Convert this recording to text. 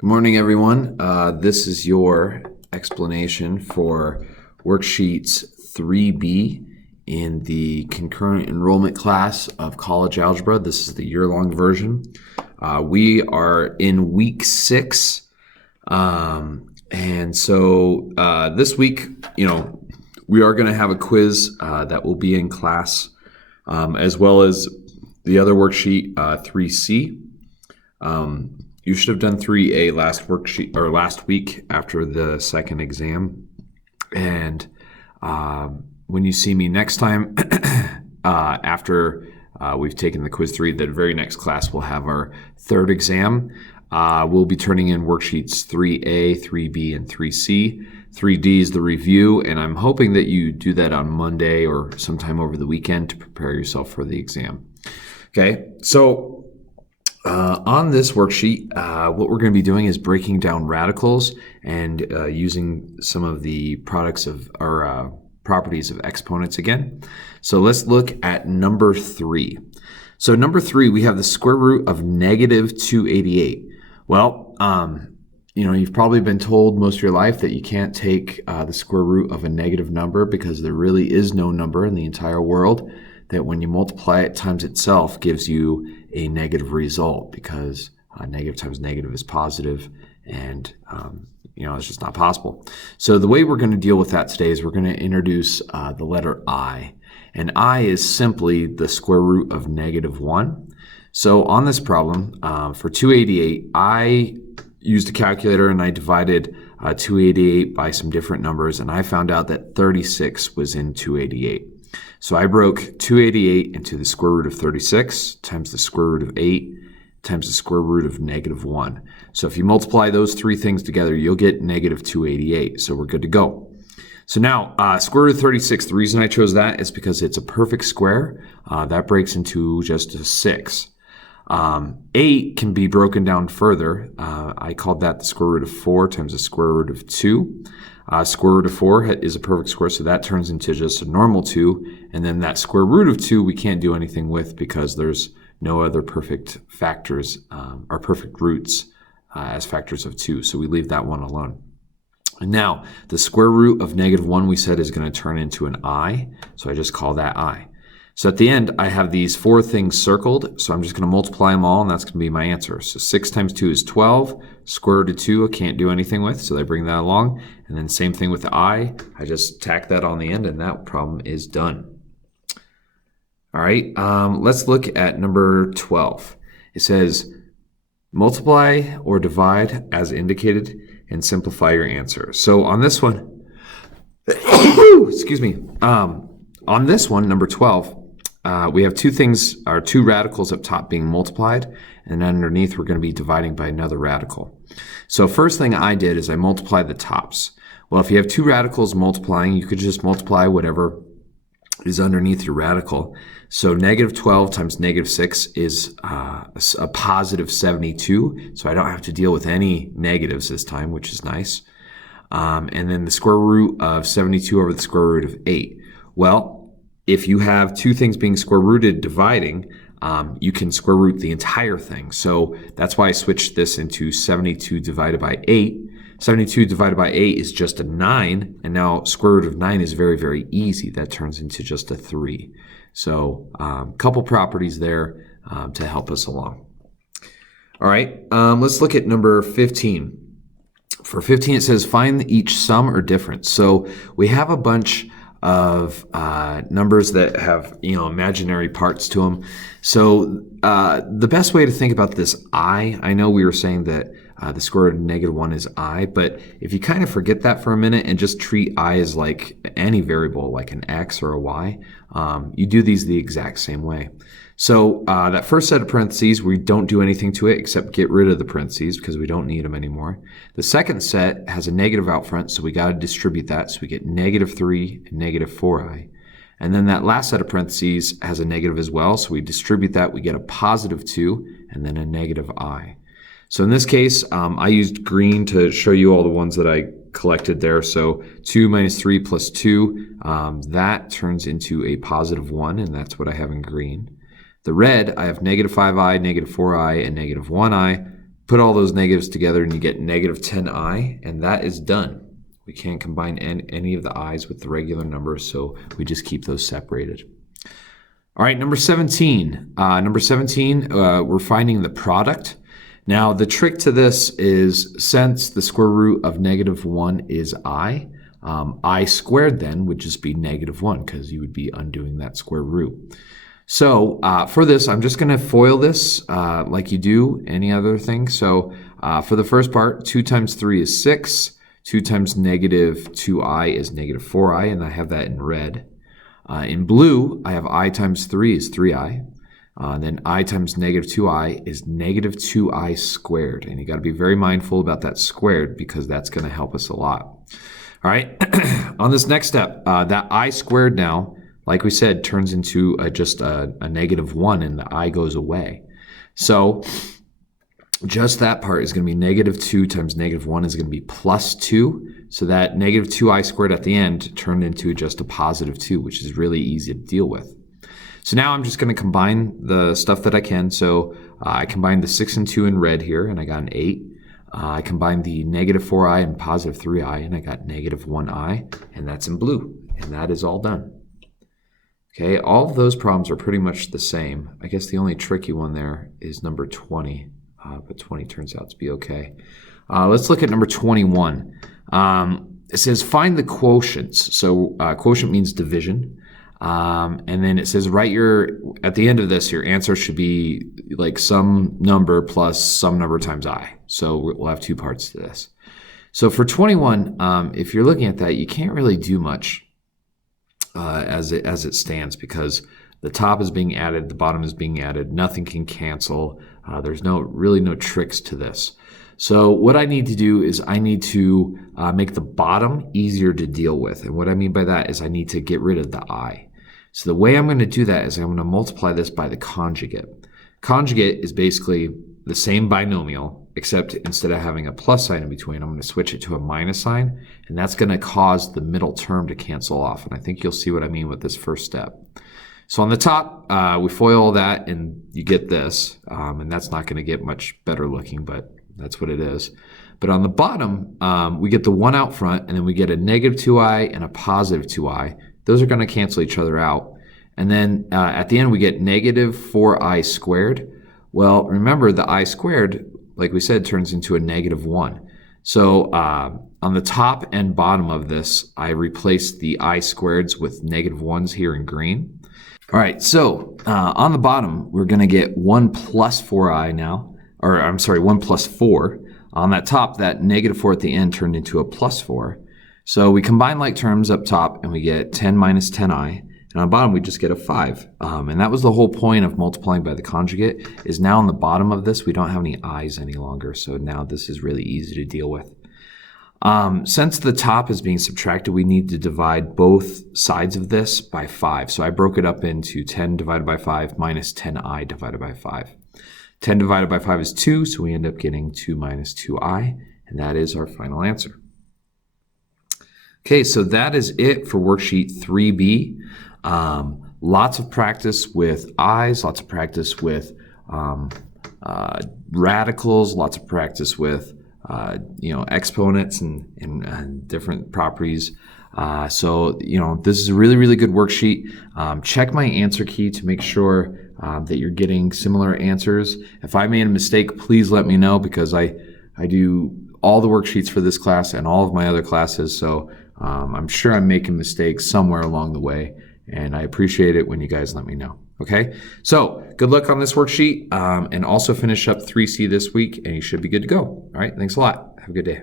Good morning, everyone. This is your explanation for Worksheets 3B in the concurrent enrollment class of college algebra. This is the year-long version. We are in week 6. And so this week, we are going to have a quiz that will be in class, as well as the other worksheet, 3C. You should have done 3A last week after the second exam. And when you see me next time, after we've taken the quiz 3, the very next class we'll have our third exam. We'll be turning in worksheets 3A, 3B, and 3C. 3D is the review, and I'm hoping that you do that on Monday or sometime over the weekend to prepare yourself for the exam. Okay, so on this worksheet, what we're going to be doing is breaking down radicals and using some of the products of our properties of exponents again. So let's look at number 3. So number 3, we have the square root of negative 288. Well, you've probably been told most of your life that you can't take the square root of a negative number because there really is no number in the entire world that when you multiply it times itself gives you a negative result, because negative times negative is positive, and it's just not possible. So the way we're going to deal with that today is we're going to introduce the letter I, and I is simply the square root of negative 1. So on this problem, for 288, I used a calculator and I divided 288 by some different numbers, and I found out that 36 was in 288. So I broke 288 into the square root of 36 times the square root of 8 times the square root of negative 1. So if you multiply those three things together, you'll get negative 288. So we're good to go. So now, square root of 36, the reason I chose that is because it's a perfect square. That breaks into just a 6. 8 can be broken down further. I called that the square root of 4 times the square root of 2. Square root of 4 is a perfect square, so that turns into just a normal 2. And then that square root of 2 we can't do anything with because there's no other perfect factors or perfect roots as factors of 2. So we leave that one alone. And now, the square root of negative 1 we said is going to turn into an I. So I just call that I. So at the end, I have these 4 things circled, so I'm just going to multiply them all, and that's going to be my answer. So 6 times 2 is 12. Square root of 2 I can't do anything with, so I bring that along. And then same thing with the I just tack that on the end, and that problem is done. All right, let's look at number 12. It says, multiply or divide as indicated and simplify your answer. So on this one, excuse me, on this one, number 12, we have two radicals up top being multiplied, and underneath we're going to be dividing by another radical. So first thing I did is I multiplied the tops. Well, if you have two radicals multiplying, you could just multiply whatever is underneath your radical. So negative 12 times negative 6 is a positive 72, so I don't have to deal with any negatives this time, which is nice. And then the square root of 72 over the square root of 8. Well, if you have two things being square rooted dividing, you can square root the entire thing. So that's why I switched this into 72 divided by 8. 72 divided by 8 is just a 9, and now square root of 9 is very, very easy. That turns into just a 3. So a couple properties there to help us along. All right, let's look at number 15. For 15, it says find each sum or difference. So we have a bunch of numbers that have imaginary parts to them. So the best way to think about this I know we were saying that the square root of negative 1 is I, but if you kind of forget that for a minute and just treat I as like any variable, like an X or a Y, you do these the exact same way. So that first set of parentheses, we don't do anything to it except get rid of the parentheses because we don't need them anymore. The second set has a negative out front, so we got to distribute that. So we get negative 3 and negative 4i. And then that last set of parentheses has a negative as well, so we distribute that. We get a positive 2 and then a negative I. So in this case, I used green to show you all the ones that I collected there. So 2 minus 3 plus 2, that turns into a positive 1, and that's what I have in green. The red, I have negative 5i, negative 4i, and negative 1i. put all those negatives together and you get negative 10i, and that is done. We can't combine any of the i's with the regular numbers, so we just keep those separated. All right, number 17. We're finding the product. Now, the trick to this is, since the square root of -1 is I squared then would just be -1, because you would be undoing that square root. So for this, I'm just going to FOIL this like you do any other thing. So for the first part, 2 times 3 is 6. 2 times -2i is -4i, and I have that in red. In blue, I have I times 3 is 3i. Then I times -2i is -2i squared. And you got to be very mindful about that squared, because that's going to help us a lot. All right, on this next step, that I squared now, like we said, turns into just a -1, and the I goes away. So just that part is going to be -2 times -1 is going to be +2. So that -2i squared at the end turned into just a +2, which is really easy to deal with. So now I'm just going to combine the stuff that I can. So I combined the 6 and 2 in red here, and I got an 8. I combined the -4i and +3i, and I got -1i, and that's in blue. And that is all done. Okay, all of those problems are pretty much the same. I guess the only tricky one there is number 20. But 20 turns out to be okay. Let's look at number 21. It says find the quotients. So quotient means division. And then it says at the end of this, your answer should be like some number plus some number times I. So we'll have 2 parts to this. So for 21, if you're looking at that, you can't really do much as it stands, because the top is being added, the bottom is being added, nothing can cancel. There's really no tricks to this. So what I need to do is I need to make the bottom easier to deal with. And what I mean by that is I need to get rid of the I. So the way I'm going to do that is I'm going to multiply this by the conjugate. Conjugate is basically the same binomial, except instead of having a plus sign in between, I'm going to switch it to a minus sign, and that's going to cause the middle term to cancel off. And I think you'll see what I mean with this first step. So on the top, we FOIL all that, and you get this, and that's not going to get much better looking, but that's what it is. But on the bottom, we get the 1 out front, and then we get a -2i and a +2i. Those are going to cancel each other out. And then at the end, we get -4i squared. Well, remember, the I squared, like we said, turns into a -1. So on the top and bottom of this, I replaced the I squareds with -1s here in green. All right, so on the bottom, we're going to get 1 plus 4i now, or I'm sorry, 1 plus 4. On that top, that -4 at the end turned into a +4. So we combine like terms up top, and we get 10 minus 10i. And on the bottom, we just get a 5. And that was the whole point of multiplying by the conjugate, is now on the bottom of this, we don't have any i's any longer. So now this is really easy to deal with. Since the top is being subtracted, we need to divide both sides of this by 5. So I broke it up into 10 divided by 5 minus 10i divided by 5. 10 divided by 5 is 2, so we end up getting 2 minus 2i, and that is our final answer. Okay, so that is it for worksheet 3B. Lots of practice with i's, lots of practice with radicals, lots of practice with exponents and different properties. So this is a really good worksheet. Check my answer key to make sure that you're getting similar answers. If I made a mistake, please let me know, because I do all the worksheets for this class and all of my other classes. So I'm sure I'm making mistakes somewhere along the way, and I appreciate it when you guys let me know. Okay, so good luck on this worksheet, and also finish up 3C this week, and you should be good to go. All right, thanks a lot. Have a good day.